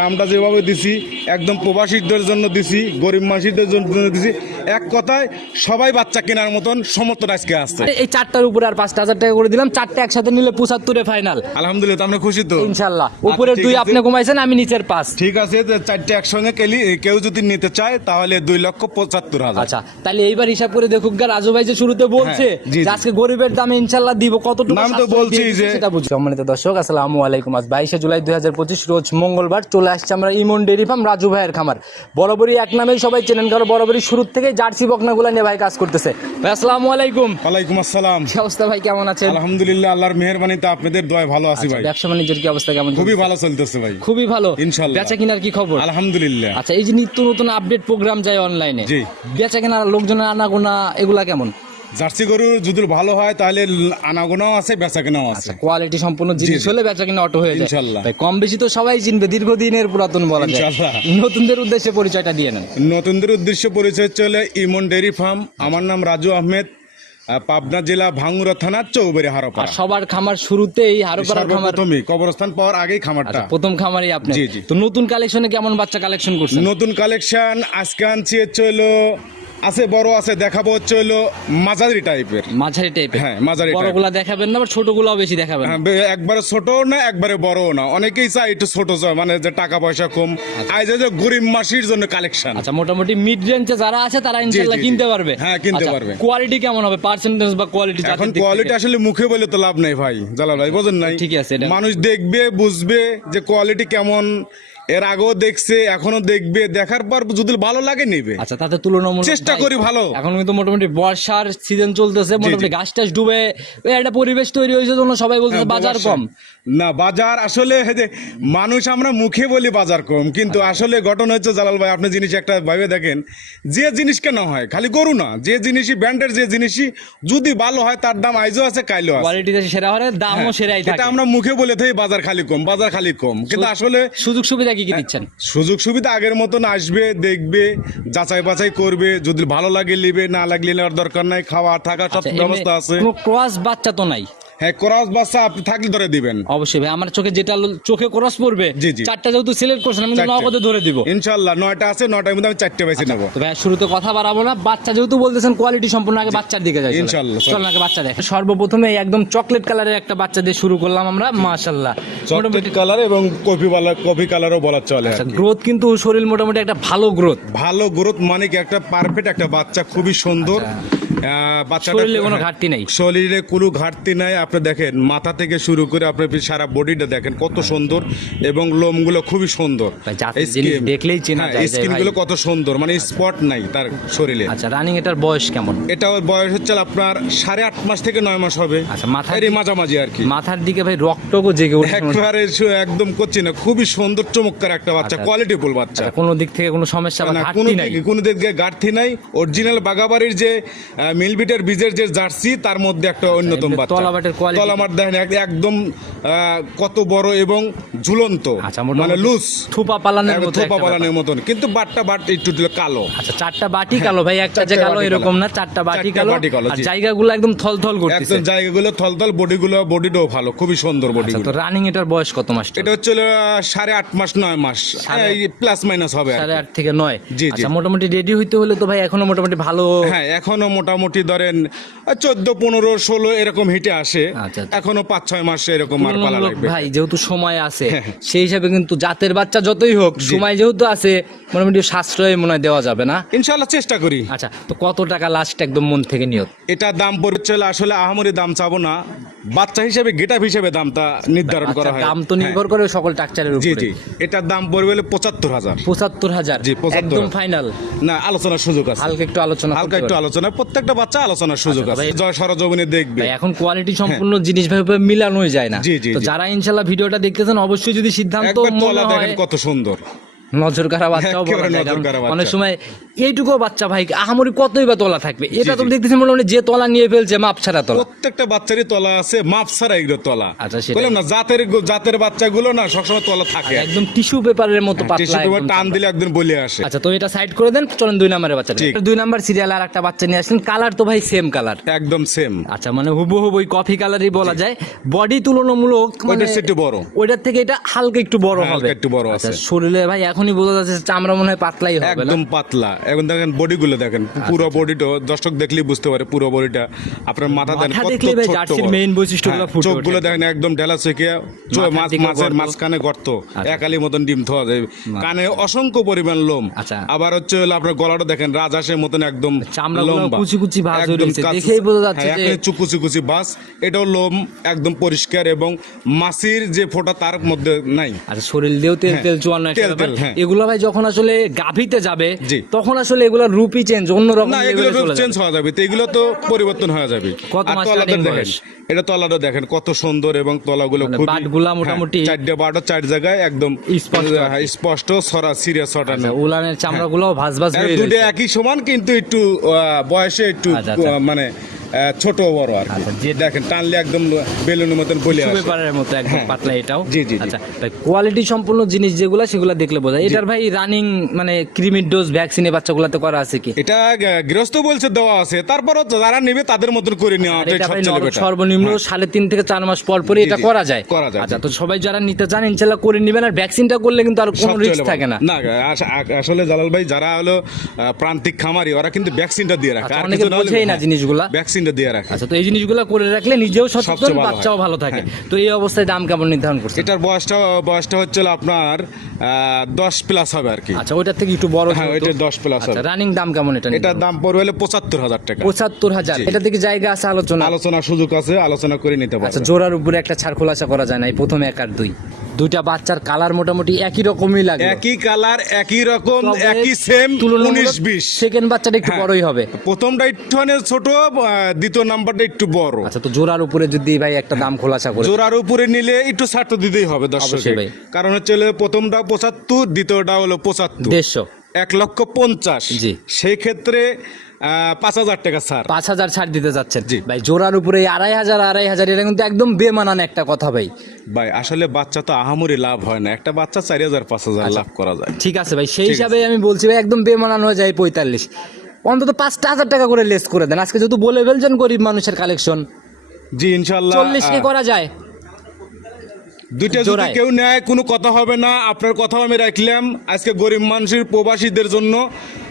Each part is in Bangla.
দামটা যেভাবে দিছি একদম প্রবাসীদের জন্য দিছি গরিব মানুষদের জন্য দিছি এক কথায় সবাই বাচ্চা কেনার মতন সমর্থন আজকে আসছে। এই চারটার উপরে আর পাঁচটা হাজার টাকা করে দিলাম চারটা একসাথে নিলে পঁচাত্তরে ফাইনাল আলহামদুলিল্লাহ আমরা খুশি তো। ইনশাল্লাহ। উপরে দুই আপনি কমাইছেন আমি নিচের পাঁচ। ঠিক আছে চারটে একসঙ্গে কেলি কেউ যদি নিতে চায় তাহলে দুই লক্ষ পঁচাত্তর হাজার। আচ্ছা তাহলে এইবার হিসাব করে দেখুক গা রাজু ভাই যে শুরুতে বলছে হ্যাঁ, জি। আজকে গরিবের দামে ইনশাল্লাহ দিব কতটুকু নাম তো বলছি যে- সেটা বুঝি। সম্মানিত দর্শক আসসালামু আলাইকুম। আজ বাইশে জুলাই দুই হাজার পঁচিশ রোজ মঙ্গলবার চলে আসছে আমরা ইমন ডেরি ফার্ম রাজু ভাইয়ের খামার। বরাবরই এক নামেই সবাই চেনেন কারণ বরাবরই শুরুর থেকে জার্সি বকনাগুলো নিয়ে ভাই কাজ করতেছে। ভাই আসসালামু আলাইকুম। ওয়ালাইকুম আসসালাম। কি অবস্থা ভাই কেমন আছেন? আলহামদুলিল্লাহ আল্লাহর মেহরবানিতে আপনাদের দয় ভালো আছি ভাই। ব্যবসা বাণিজ্যের কি অবস্থা কেমন খুবই ভালো চলতেছে ভাই। খুবই ভালো। ইনশাল্লাহ। বেচা কিনার কি খবর? আলহামদুলিল্লাহ। আচ্ছা এই যে নিত্য নতুন আপডেট প্রোগ্রাম যায় অনলাইনে জি। বেচা কেনা লোকজনের আনাগোনা এগুলা কেমন? জার্সি গরু যদি ভালো হয় তাহলে আনাগোনাও আছে বেচা কেনাও আছে কোয়ালিটি সম্পূর্ণ জিনিস হলে বেচা কিনা অটো হয়ে যায়। ইনশাল্লাহ। কম বেশি তো সবাই চিনবে দীর্ঘদিনের পুরাতন বলা যায়। নতুনদের উদ্দেশ্যে পরিচয়টা দিয়ে নেন। নতুনদের উদ্দেশ্যে পরিচয় চলে ইমন ডেরি ফার্ম। আমার নাম রাজু আহমেদ। পাবনা জেলা ভাঙ্গুরা থানা চৌবেরি হারোপাড়া। সবার খামার শুরুতেই হারোপাড়ার খামার। সর্বপ্রথমই কবরস্থান পাওয়ার আগেই খামারটা। আচ্ছা, প্রথম খামারই আপনি। তো নতুন কালেকশনে কেমন বাচ্চা কালেকশন করছেন? নতুন কালেকশন আজকে আনছি হলো আছে বড় আছে দেখাবো হচ্ছে হলো মাঝারি টাইপের মাঝারি টাইপের হ্যাঁ, মাঝারি বড়গুলা দেখাবেন না আবার ছোটগুলাও বেশি দেখাবেন। হ্যাঁ, একবারে ছোট না একবারে বড় না। অনেকেই চায় একটু ছোট চায়, মানে যে টাকা পয়সা কম। আজ যে গরিব মাসির জন্য কালেকশন আচ্ছা মোটামুটি মিড রেঞ্জে যারা আছে তারা জি। কিনতে পারবে। হ্যাঁ, কিনতে আচ্ছা, পারবে। কোয়ালিটি কেমন হবে? পার্সেন্টেজ বা কোয়ালিটি এখন কোয়ালিটি আসলে মুখে বলে তো লাভ নাই ভাই জালাল ভাই বোঝেন নাই? ঠিক আছে, মানুষ দেখবে বুঝবে যে কোয়ালিটি কেমন। এর আগেও দেখছে এখনও দেখবে দেখার পর যদি ভালো লাগে নেবে। আচ্ছা তাতে তুলনামূলক চেষ্টা ভাই, করি ভালো। এখন কিন্তু মোটামুটি বর্ষার সিজন চলতেছে মোটামুটি গাছ টাছ ডুবে একটা পরিবেশ তৈরি হয়েছে জন্য সবাই বলতেছে হ্যাঁ, বাজার কম। না বাজার আসলে মানুষ আমরা মুখে বলি বাজার কম কিন্তু আসলে ঘটনা হচ্ছে জালাল ভাই আপনি জিনিস একটা ভাবে দেখেন যে জিনিস কেন হয় খালি গরু না যে জিনিসই ব্র্যান্ডের যে জিনিসই যদি ভালো হয় তার দাম আইজও আছে কাইলেও আছে। কোয়ালিটিতে সেরা হলে দামও হ্যাঁ, সেরাই এটা আমরা মুখে বলে থাকি বাজার খালি কম বাজার খালি কম। কিন্তু আসলে সুযোগ সুবিধা কি কি দিচ্ছেন? সুযোগ সুবিধা আগের মতন আসবে দেখবে যাচাই বাছাই করবে যদি ভালো লাগে লিবে না লাগলে নেওয়ার দরকার নাই খাওয়া থাকা সব আচ্ছা, ব্যবস্থা আছে। কোনো ক্রস বাচ্চা তো নাই। হ্যাঁ ক্রস বাচ্চা আপনি থাকলে ধরে দিবেন। অবশ্যই ভাই আমার চোখে যেটা চোখে ক্রস পড়বে। চারটা যেহেতু সিলেক্ট করছেন আমি। নগদে ধরে দিব। নয়টা আছে নয়টার মধ্যে আমি চারটে বেছে নেব। তো ভাই শুরুতে কথা বাড়াবো না বাচ্চা যেহেতু বলতেছেন কোয়ালিটি সম্পূর্ণ আগে বাচ্চার দিকে যাই চলেন। ইনশাল্লাহ, চল। আগে বাচ্চা দেখে সর্বপ্রথমে একদম চকলেট কালারের একটা বাচ্চা দিয়ে শুরু করলাম আমরা চকলেট কালার এবং কফি কফি কালারও বলা চলে গ্রোথ কিন্তু শরীর মোটামুটি একটা ভালো গ্রোথ ভালো গ্রোথ মানে কি একটা পারফেক্ট একটা বাচ্চা খুবই সুন্দর। আহ, বাচ্চাটা শরীরে কোনো ঘাটতি নেই। শরীরে কোনো ঘাটতি নাই আপনি দেখেন মাথা থেকে শুরু করে আপনার সারা বডিটা দেখেন কত সুন্দর এবং লোমগুলো খুবই সুন্দর। দেখলেই চেনা যায় যে স্কিন ভাই- গুলো কত সুন্দর মানে স্পট নাই তার শরীরে। আচ্ছা রানিং এটার বয়স কেমন? এটা বয়স হচ্ছে আপনার সাড়ে আট মাস থেকে নয় মাস হবে। আচ্ছা, মাথার মাঝামাঝি আর কি। মাথার দিকে ভাই রক্তকও জেগে উঠে একবারে একদম করছি না খুবই সুন্দর চমৎকার একটা বাচ্চা আচ্ছা। কোয়ালিটিফুল বাচ্চা। কোনো দিক থেকে কোনো সমস্যা বা ঘাটতি নাই? দিকে কোনো দিকে ঘাটতি নাই। অরিজিনাল বাগাবাড়ির যে মিলবিটের বীজের যে জার্সি তার মধ্যে একটা অন্যতম বাচ্চা। তলাবাটের তলামাট দেখেন একদম কত বড় এবং ঝুলন্ত আচ্ছা, মানে লুজ থুপা পালানের মতো থোপা। বানানোর মতন। কিন্তু বাটটা বাট একটু কালো। আচ্ছা চারটা বাটি কালো ভাই একটা যে কালো এরকম না? চারটা বাটি কালো? আর জায়গাগুলো একদম থল থল করতেছে। একদম জায়গাগুলো থলথল বডিগুলো বডিটাও ভালো খুবই সুন্দর বডি তো রানিং এটার বয়স কত মাস? এটা হচ্ছে সাড়ে আট মাস নয় মাস। প্লাস মাইনাস হবে সাড়ে আট থেকে নয়। জি, জি। আচ্ছা মোটামুটি রেডি হইতে হলে তো ভাই এখনও মোটামুটি ভালো হ্যাঁ এখনও মোটামুটি ধরেন চোদ্দ পনেরো ষোলো এরকম হিটে আসে। আচ্ছা, আচ্ছা। এখনও পাঁচ ছয় মাস এরকম আর পালা লাগবে। ভাই যেহেতু সময় আছে হ্যাঁ, হ্যাঁ। সেই হিসাবে কিন্তু জাতের বাচ্চা যতই হোক সময় যেহেতু আছে মোটামুটি সাশ্রয় মনে হয় দেওয়া যাবে না? ইনশাল্লাহ চেষ্টা করি। আচ্ছা তো কত টাকা লাস্ট একদম মন থেকে নিয়ত এটা দাম পড়ছে আসলে আহামরি দাম চাবো না। বাচ্চা হিসেবে গেটাপ হিসেবে দামটা নির্ধারণ করা আচ্ছা, হয় দাম তো নির্ভর করে সকল টাকচারের হ্যাঁ। জি জি। এটার দাম পড়বে হলো পঁচাত্তর হাজার। পঁচাত্তর হাজার? জি, 75 একদম ফাইনাল না আলোচনার সুযোগ আছে। হালকা একটু আলোচনা হালকা একটু আলোচনা। প্রত্যেকটা বাচ্চা আলোচনার সুযোগ আচ্ছা, আছে। জয় সরজমিনে দেখবে। ভাই, এখন কোয়ালিটি সম্পূর্ণ জিনিস ভাবে মিলানোই যায় না। যারা ইনশাল্লাহ ভিডিওটা দেখতেছেন অবশ্যই যদি সিদ্ধান্ত কত সুন্দর নজর কারা বাচ্চাও বলা যায়। কারণ বাচ্চা। অনেক সময় এইটুকু বাচ্চা ভাই আহামরি কতই বা তলা থাকবে? এটা। দেখতেছি মোটামুটি যে তলা নিয়ে ফেলছে মাপ ছাড়া তলা। প্রত্যেকটা বাচ্চারই তলা আছে মাপ ছাড়া এগুলো তলা। আচ্ছা। বললাম না জাতের জাতের বাচ্চাগুলো না সবসময় তলা থাকে। একদম টিস্যু পেপারের মতো টিস্যু পাতলা পেপার টান দিলে বলে আসে। আচ্ছা তো এটা সাইড করে দেন চলেন দুই নাম্বারের বাচ্চা দুই নাম্বার সিরিয়াল আর একটা বাচ্চা নিয়ে আসলেন কালার তো ভাই সেম কালার একদম সেম আচ্ছা মানে হুবহু ওই কফি কালারই বলা যায়। বডি তুলনামূলক মানে একটু বড়। ওইটার থেকে এটা হালকা একটু বড় হ্যাঁ, হবে। হালকা একটু বড় আচ্ছা আছে। শরীরে ভাই এখনই বোঝা যাচ্ছে চামড়া মনে হয় পাতলাই হবে একদম পাতলা এখন দেখেন বডি গুলো দেখেন আচ্ছা, পুরো বডিটা দর্শক দেখলেই বুঝতে পারে পুরো বডিটা আপনার মাথা দেন জার্সির বড়। বৈশিষ্ট্যগুলো হ্যাঁ, ফুটে চোখগুলো ওঠে। দেখেন একদম ঢেলা চেকিয়া মাথার মাছ মাছের। মাঝখানে গর্ত আচ্ছা। একালি মতন ডিম থোয়া যায় কানে অসংখ্য পরিমাণ লোম আচ্ছা। আবার হচ্ছে হলো আপনার গলাটা দেখেন রাজহাঁসের মতন একদম চামড়াগুলো লম্বা কুচি কুচি ভাঁজ হয়ে একদম রয়েছে। দেখেই বোঝা যাচ্ছে হ্যাঁ, যে- চু- কুচি কুচি বাস এটাও লোম একদম পরিষ্কার এবং মাছির যে ফোঁটা তার মধ্যে নাই আচ্ছা শরীর দিয়েও তেল হ্যাঁ, তেল একটা তেল তেল, হ্যাঁ। এগুলো ভাই যখন আসলে গাভিতে যাবে তখন আসলে এগুলো রূপই চেঞ্জ অন্যরকম না এগুলো চেঞ্জ হয়ে হওয়া যাবে। তো এগুলো তো পরিবর্তন হয়ে যাবে। কত মাস বয়স? এটা তলাটা দেখেন কত সুন্দর এবং তলাগুলো মানে বাটগুলা মোটামুটি- চারটে বাটও চার জায়গায় একদম স্পষ্ট। হ্যাঁ, সরা সিরিয়াস ছটা আচ্ছা, উলানের চামড়াগুলো ভাজ ভাজ হয়ে দুটো একই সমান কিন্তু একটু বয়সে একটু আচ্ছা, আচ্ছা। মানে ছোট বড় আর যে- দেখেন টানলে একদম বেলুনের মতন বলে আসে। পেপারের মতো একদম হ্যাঁ। পাতলা এটাও। জি, জি। আচ্ছা ভাই কোয়ালিটি সম্পূর্ণ জিনিস যেগুলো সেগুলো দেখলে বোঝা এটার ভাই রানিং মানে ক্রিমির ডোজ ভ্যাকসিন এই বাচ্চাগুলোতে করা আছে কি? এটা গৃহস্থ বলছে দেওয়া আছে। তারপরও যারা নেবে তাদের মতন করে নেওয়া আর সর্বনিম্ন সাড়ে তিন থেকে চার মাস পর পরে এটা করা যায়। করা যায়, আচ্ছা তো সবাই যারা নিতে চান ইনশাল্লাহ করে নেবেন আর ভ্যাকসিনটা করলে কিন্তু আর কোনো রিস্ক থাকে না। না আসলে জালাল ভাই যারা হলো প্রান্তিক খামারি ওরা কিন্তু ভ্যাকসিনটা দিয়ে রাখে। আচ্ছা, আর অনেকে কিছু না হলে- বোঝেই না হ্যাঁ, জিনিসগুলা। ভ্যাকসিনটা দিয়ে রাখে। আচ্ছা তো এই জিনিসগুলো করে রাখলে নিজেও সচেতন হয়। বাচ্চাও ভালো থাকে। হ্যাঁ। তো এই অবস্থায় দাম কেমন নির্ধারণ করছে এটার বয়সটা বয়সটা হচ্ছে আপনার দশ প্লাস হবে আর কি। আচ্ছা ওইটার থেকে একটু বড় হ্যাঁ। ওইটা দশ প্লাস আচ্ছা হবে। রানিং দাম কেমন এটা এটার দাম পড়বে হলে পঁচাত্তর হাজার টাকা। পঁচাত্তর হাজার। এটা থেকে জায়গা আছে আলোচনা? আলোচনার সুযোগ আছে আলোচনা করে নিতে আচ্ছা পারবে। জোড়ার উপরে একটা ছাড় খোলাসা করা যায় না এই প্রথম এক আর দুই। দুইটা বাচ্চার কালার মোটামুটি একই রকমই লাগে একই কালার একই রকম একই সেম উনিশ বিশ। সেকেন্ড বাচ্চাটা একটু হ্যাঁ। বড়ই হবে। প্রথমটা একটু ছোট আহ, দ্বিতীয় নাম্বারটা একটু বড়। আচ্ছা তো জোড়ার উপরে যদি ভাই একটা দাম খোলাসা করে। জোড়ার উপরে নিলে একটু ছাড় তো দিতেই হবে দর্শকে। কারণ হচ্ছে প্রথমটা পঁচাত্তর দ্বিতীয়টা হলো পঁচাত্তর। দেড়শো। এক লক্ষ পঞ্চাশ। জি। সেই ক্ষেত্রে পাঁচ হাজার টাকা ছাড়। পাঁচ হাজার ছাড় দিতে যাচ্ছেন। জি। ভাই জোড়ার উপরে আড়াই হাজার আড়াই হাজার এটা কিন্তু একদম বেমানান একটা কথা ভাই। ভাই আসলে বাচ্চা তো আহামরি লাভ হয় না। একটা বাচ্চা চারি হাজার পাঁচ হাজার আচ্ছা। লাভ করা যায়। ঠিক আছে ভাই সেই হিসাবে আমি বলছি ভাই একদম বেমানান হয়ে যায় পঁয়তাল্লিশ। অন্তত পাঁচটা হাজার টাকা করে লেস করে দেন। আজকে যেহেতু বলে ফেলছেন গরিব মানুষের কালেকশন জি ইনশাল্লাহ চল্লিশ কে করা যায়? দুইটা যদি কেউ নেয় কোনো কথা হবে না। আপনার কথাও আমি রাখলাম। আজকে গরিব মানুষের প্রবাসীদের জন্য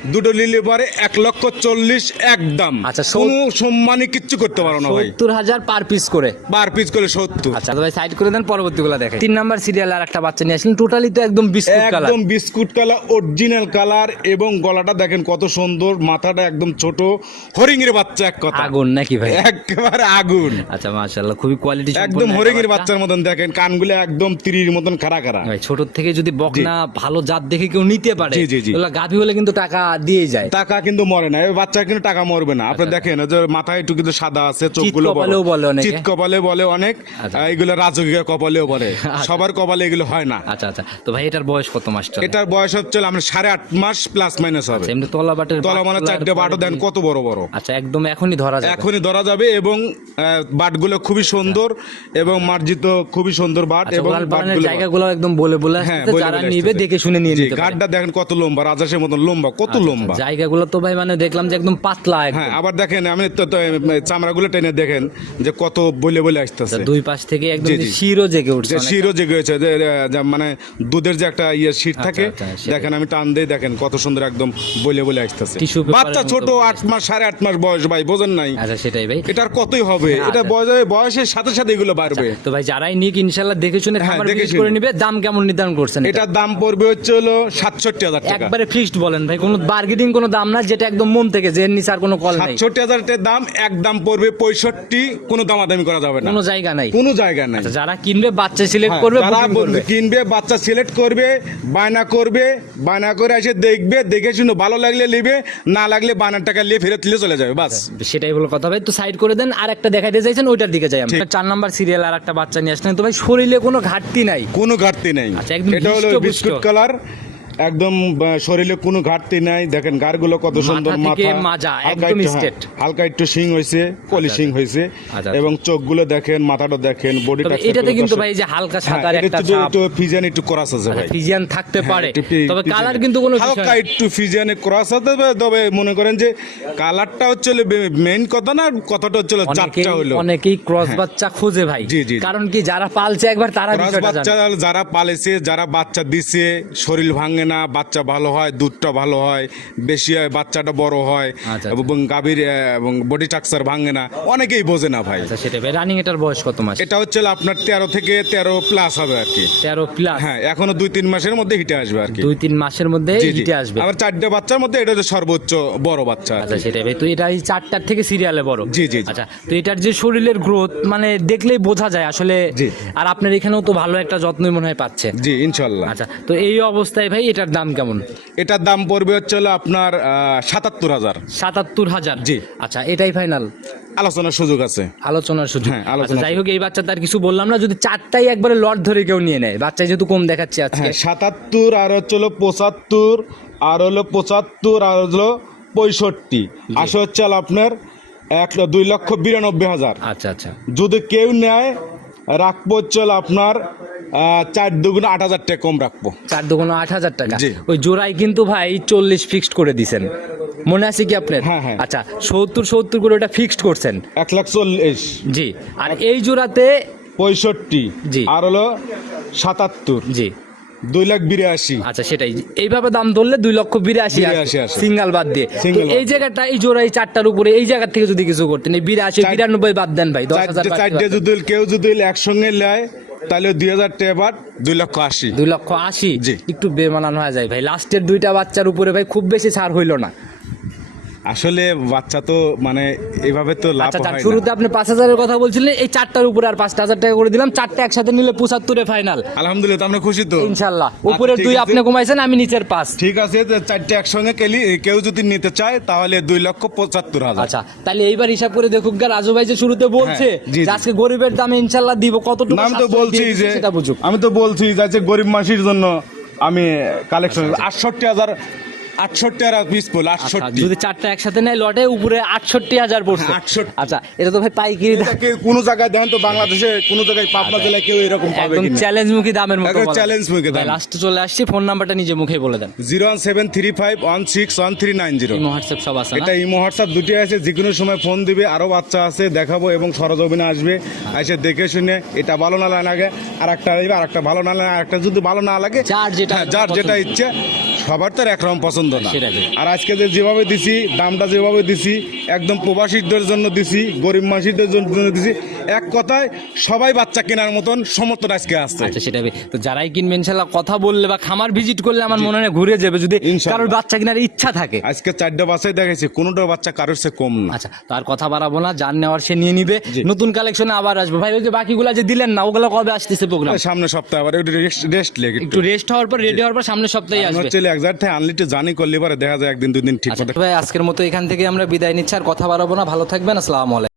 দুটো লিলে পারে এক লক্ষ চল্লিশ একদম আচ্ছা, সৌ- কোনো সম্মানে কিচ্ছু করতে পারো না ভাই। সত্তর হাজার পার পিস করে। বার পিস করে সত্তর। আচ্ছা ভাই সাইড করে দেন পরবর্তীগুলো দেখে তিন নাম্বার সিরিয়াল আর একটা বাচ্চা নিয়ে আসলেন টোটালি তো একদম বিস্কুট কালার একদম বিস্কুট কালার অরিজিনাল কালার এবং গলাটা দেখেন কত সুন্দর মাথাটা একদম ছোট। হরিঙের বাচ্চা এক কথা। আগুন নাকি ভাই? একেবারে আগুন। আচ্ছা মাশাআল্লাহ খুবই কোয়ালিটি একদম হরিঙের বাচ্চার মতন দেখেন কানগুলো একদম তিরির মতন খাড়া খাড়া। ভাই ছোট থেকে যদি বকনা ভালো জাত দেখে কেউ নিতে পারে জি, জি, জি। গাভী হলে কিন্তু টাকা দিয়ে যায়। টাকা কিন্তু মরে না এই বাচ্চা কিন্তু টাকা মরবে না। আপনি দেখেন যে মাথায় একটু কিন্তু সাদা আছে চোখগুলো। কপালেও বলে অনেকে। চিত কপালে বলে অনেক আচ্ছা। এইগুলো রাজকীয় কপালেও বলে। সবার কপালে এগুলো হয় না। আচ্ছা আচ্ছা। তো ভাই এটার বয়স কত মাস এটার বয়স হচ্ছে আমরা সাড়ে আট মাস প্লাস মাইনাস হবে। আচ্ছা, এমনি তলা বাটের তলা মানে চারটে বাটো দেন কত বড় বড়। আচ্ছা একদম এখনই ধরা যাবে। এখনই ধরা যাবে এবং বাটগুলো খুবই সুন্দর এবং মার্জিত খুবই সুন্দর বাট আচ্ছা এবং বাটগুলো জায়গাগুলো একদম বলে বলে হ্যাঁ যারা নিবে দেখে শুনে নিয়ে নিতে গাড়টা দেখেন কত লম্বা রাজাসের মতন লম্বা কত লম্বা। জায়গাগুলো তো ভাই মানে দেখলাম যে একদম পাতলা হ্যাঁ আবার দেখেন আমি তো চামড়াগুলো টেনে দেখেন যে কত বলে বলে আসতেছে। দুই পাশ থেকে একদম। শিরও জেগে উঠছে। শিরও জেগে মানে দুধের যে একটা ইয়ে থাকে আচ্ছা, দেখেন আমি টান দেই দেখেন কত সুন্দর একদম বলে বলে আসতেছে। বাচ্চা ছোট আট মাস সাড়ে আট মাস বয়স ভাই বোঝেন নাই? আচ্ছা সেটাই ভাই। এটার কতই হবে? আচ্ছা। এটা বয়স বয়সের সাথে সাথে এগুলো বাড়বে। তো ভাই যারাই নিক ইনশাল্লাহ দেখে শুনে হ্যাঁ, দেখে বিক্রি করে নিবে। দাম কেমন নির্ধারণ করছেন এটার দাম পড়বে হচ্ছে হলো সাতষট্টি হাজার টাকা। একবারে ফিক্সড বলেন ভাই কোনো বার্গেনিং কোনো দাম না যেটা একদম মন থেকে যে নিচে আর কোনো কল নাই। সাতষট্টি হাজার দাম এক দাম পড়বে পঁয়ষট্টি কোনো দামাদামি করা যাবে না। কোনো জায়গা নাই। কোনো জায়গা নাই। আচ্ছা যারা কিনবে বাচ্চা সিলেক্ট হ্যাঁ, করবে যারা। কিনবে বাচ্চা সিলেক্ট করবে বায়না করবে বায়না করে এসে দেখবে দেখে শুনে ভালো লাগলে নেবে না লাগলে বায়নার টাকা নিয়ে ফেরত দিলে চলে যাবে বাস। সেটাই হলো কথা ভাই। তো সাইড করে দেন আর একটা দেখাইতে চাইছেন ওইটার দিকে যাই আমরা। চার নাম্বার সিরিয়াল আর একটা বাচ্চা নিয়ে আসলেন। তো ভাই শরীরে কোনো ঘাটতি নাই? কোনো ঘাটতি নাই। আচ্ছা, একদম এটা হলো বিস্কুট কালার একদম শরীরে কোনো ঘাটতি নাই। দেখেন গাড়গুলো কত সুন্দর মাথা। হালকা একটু, হ্যাঁ। হালকা একটু শিং হয়েছে কলি শিং হয়েছে। আচ্ছা। এবং চোখগুলো দেখেন মাথাটা দেখেন বডিটা এটাতে কিন্তু ভাই যে হালকা সাদার একটা ছাপ। হ্যাঁ, একটু ফিজিয়ান একটু ক্রস আছে ভাই। ফিজিয়ান থাকতে পারে তবে কালার কিন্তু কোনো হালকা একটু ফিজিয়ানে ক্রস আছে তবে- তবে মনে করেন যে কালারটা হচ্ছে মেইন কথা না কথাটা হচ্ছে চারটা হলো। হ্যাঁ। অনেকেই ক্রস বাচ্চা খুঁজে ভাই। জি, জি, জি। কারণ কি যারা পালছে একবার তারা বিষয়টা বাচ্চা জানে যারা পালেছে যারা বাচ্চা দিছে শরীর ভাঙে না বাচ্চা ভালো হয় দুধটা ভালো হয় বেশি হয় বাচ্চাটা বড় হয় আচ্ছা, এবং গাভীর এবং বডি স্ট্রাকচার ভাঙে না। অনেকেই বোঝে না ভাই। আচ্ছা সেটা ভাই। রানিং এটার বয়স কত মাস? এটা হচ্ছে আপনার তেরো থেকে তেরো প্লাস হবে আর কি। তেরো প্লাস হ্যাঁ এখনও দুই তিন মাসের মধ্যে হিটে আসবে আর কি। দুই তিন মাসের মধ্যে। হিটে আসবে। আবার চারটে বাচ্চার মধ্যে এটা হচ্ছে সর্বোচ্চ বড় বাচ্চা আচ্ছা। সেটা ভাই। তো এটা এই চারটার থেকে সিরিয়ালে বড়? জি, জি। আচ্ছা তো এটার যে শরীরের গ্রোথ মানে দেখলেই বোঝা যায় আসলে। আর আপনার এখানেও তো ভালো একটা যত্নই মনে হয় পাচ্ছে। জি ইনশাল্লাহ। আচ্ছা তো এই অবস্থায় ভাই এটার দাম কেমন? এটার দাম পড়বে হচ্ছে হলো আপনার সাতাত্তর হাজার। সাতাত্তর হাজার? জি। আচ্ছা এটাই ফাইনাল আলোচনার সুযোগ আছে। আলোচনার সুযোগ। হ্যাঁ, আচ্ছা, যাই হোক এই বাচ্চা তার কিছু বললাম না যদি চারটাই একবারে লট ধরে কেউ নিয়ে নেয় বাচ্চা যেহেতু কম দেখাচ্ছে আজকে। হ্যাঁ সাতাত্তর আর হচ্ছে হলো পঁচাত্তর আর হলো পঁচাত্তর আর হলো পঁয়ষট্টি। আসে হচ্ছে আপনার এক দুই লক্ষ বিরানব্বই হাজার। আচ্ছা আচ্ছা। যদি কেউ নেয় রাখব হচ্ছে আপনার চার দুগুণ আট হাজার টাকা কম রাখব। চার দুগুণ আট হাজার টাকা? ওই জোড়াই কিন্তু ভাই চল্লিশ ফিক্সড করে দিছেন। মনে আছে কি আপনার? হ্যাঁ, হ্যাঁ। আচ্ছা সত্তর সত্তর করে ওটা ফিক্সড করছেন। এক লাখ চল্লিশ। জি আর এই জোড়াতে পঁয়ষট্টি। জি। আর হলো সাতাত্তর। জি। দুই লাখ বিরাশি। আচ্ছা সেটাই। এইভাবে দাম ধরলে দুই লক্ষ বিরাশি সিঙ্গাল বাদ দিয়ে। এই জায়গাটা এই জোড়া এই চারটার উপরে এই জায়গা থেকে যদি কিছু করতেন এই বিরাশি বিরানব্বই বাদ দেন ভাই দশ হাজার চারটে। যদি কেউ যদি একসঙ্গে নেয় তাহলে দুই হাজার টেবার দুই লক্ষ আশি। দুই লক্ষ আশি। একটু বেমানান হয়ে যায় ভাই। লাস্টের দুইটা বাচ্চার উপরে ভাই খুব বেশি ছাড় হইল না। আসলে বাচ্চা তো মানে এভাবে তো লাভ আচ্ছা হয় না। শুরুতে আপনি পাঁচ হাজারের কথা বলছিলেন এই চারটার উপরে আর পাঁচটা হাজার টাকা করে দিলাম চারটা একসাথে নিলে পঁচাত্তরে ফাইনাল আলহামদুলিল্লাহ তো আমরা খুশি তো। ইনশাল্লাহ। আচ্ছা, উপরের দুই আপনি কমাইছেন আমি নিচের পাঁচ। ঠিক আছে চারটে একসঙ্গে কেলি কেউ যদি নিতে চায় তাহলে দুই লক্ষ পঁচাত্তর হাজার। আচ্ছা তাহলে এইবার হিসাব করে দেখুক গা রাজু ভাই যে শুরুতে বলছে হ্যাঁ, যে আজকে গরিবের দামে ইনশাল্লাহ দিব কতটুকু আমি তো বলছি যে আমি তো বলছি যে গরিব মাসির জন্য আমি কালেকশন আটষট্টি হাজার আটষট্টি হাজার পিস পড়ল আচ্ছা, আটষট্টি। যদি চারটা একসাথে নেয় লটে উপরে আটষট্টি হাজার পড়ছে। হ্যাঁ, 68 আচ্ছা এটা তো ভাই পাইকারি কোনো জায়গায় দেন তো বাংলাদেশে কোনো জায়গায় পাবনা জেলায় কেউ এরকম পাবে একদম চ্যালেঞ্জ মুখী দামের মতো challenge মুখী দাম। লাস্টে চলে আসছি ফোন নাম্বারটা নিজে মুখেই বলে দেন। Zero one seven three five one six one three nine zero. Imo WhatsApp সব আছে এটা ইমো হোয়াটসঅ্যাপ দুটি আছে যে কোনো সময় ফোন দিবে আরও বাচ্চা আছে দেখাবো এবং সরজমিনে আসবে এসে দেখে শুনে এটা ভালো না লাগে আর একটা আসবে আর একটা ভালো না লাগে আর একটা যদি ভালো না লাগে যার যেটা হ্যাঁ, যার যেটা ইচ্ছে সবার তো আর একরকম পছন্দ না। আর আজকে যে যেভাবে দিছি দামটা যেভাবে দিছি একদম প্রবাসীদের জন্য দিছি গরিব মাসিদের জন্য দিছি এক কথায় সবাই বাচ্চা কেনার মতন সমর্থন আজকে আসছে আচ্ছা সেটা তো যারাই কিনবে ইনশাল্লাহ কথা বললে বা খামার ভিজিট করলে আমার মনে হয় ঘুরে যাবে। যদি কারোর বাচ্চা কেনার ইচ্ছা থাকে। আজকে চারটে বাচ্চাই দেখেছি কোনোটা বাচ্চা কারোর সে কম না। আচ্ছা তার কথা বাড়াবো না যার নেওয়ার সে নিয়ে নিবে। নতুন কালেকশনে আবার আসবে। ভাই ওই যে বাকিগুলা যে দিলেন না ওগুলো কবে আসতেছে প্রোগ্রাম সামনে সপ্তাহে আবার একটু রেস্ট লেগে একটু। রেস্ট হওয়ার পর রেডি হওয়ার পর সামনের সপ্তাহে আসবে। চলে এক জায়গা থেকে আনলিটে জানি করলে পরে দেখা যায় একদিন দুদিন ঠিক আচ্ছা ভাই আজকের মতো এখান থেকে আমরা বিদায় নিচ্ছি আর কথা বাড়াবো না। ভালো থাকবেন আসসালামু আলাইকুম।